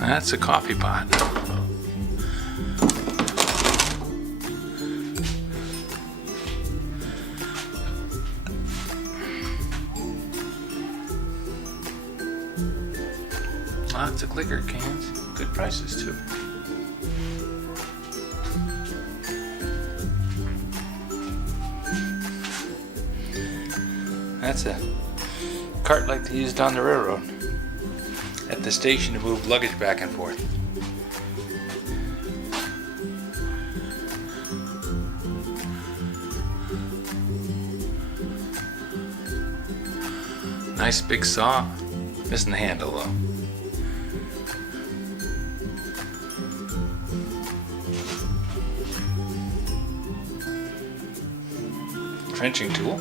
That's a coffee pot. Lots of liquor cans. Good prices too. That's a cart like they used on the railroad at the station to move luggage back and forth. Nice big saw. Missing the handle though. Trenching tool.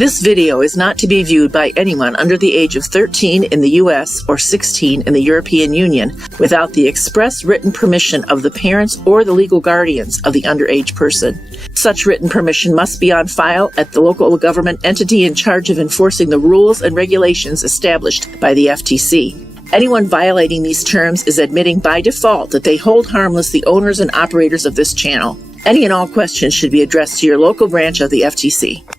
This video is not to be viewed by anyone under the age of 13 in the U.S. or 16 in the European Union without the express written permission of the parents or the legal guardians of the underage person. Such written permission must be on file at the local government entity in charge of enforcing the rules and regulations established by the FTC. Anyone violating these terms is admitting by default that they hold harmless the owners and operators of this channel. Any and all questions should be addressed to your local branch of the FTC.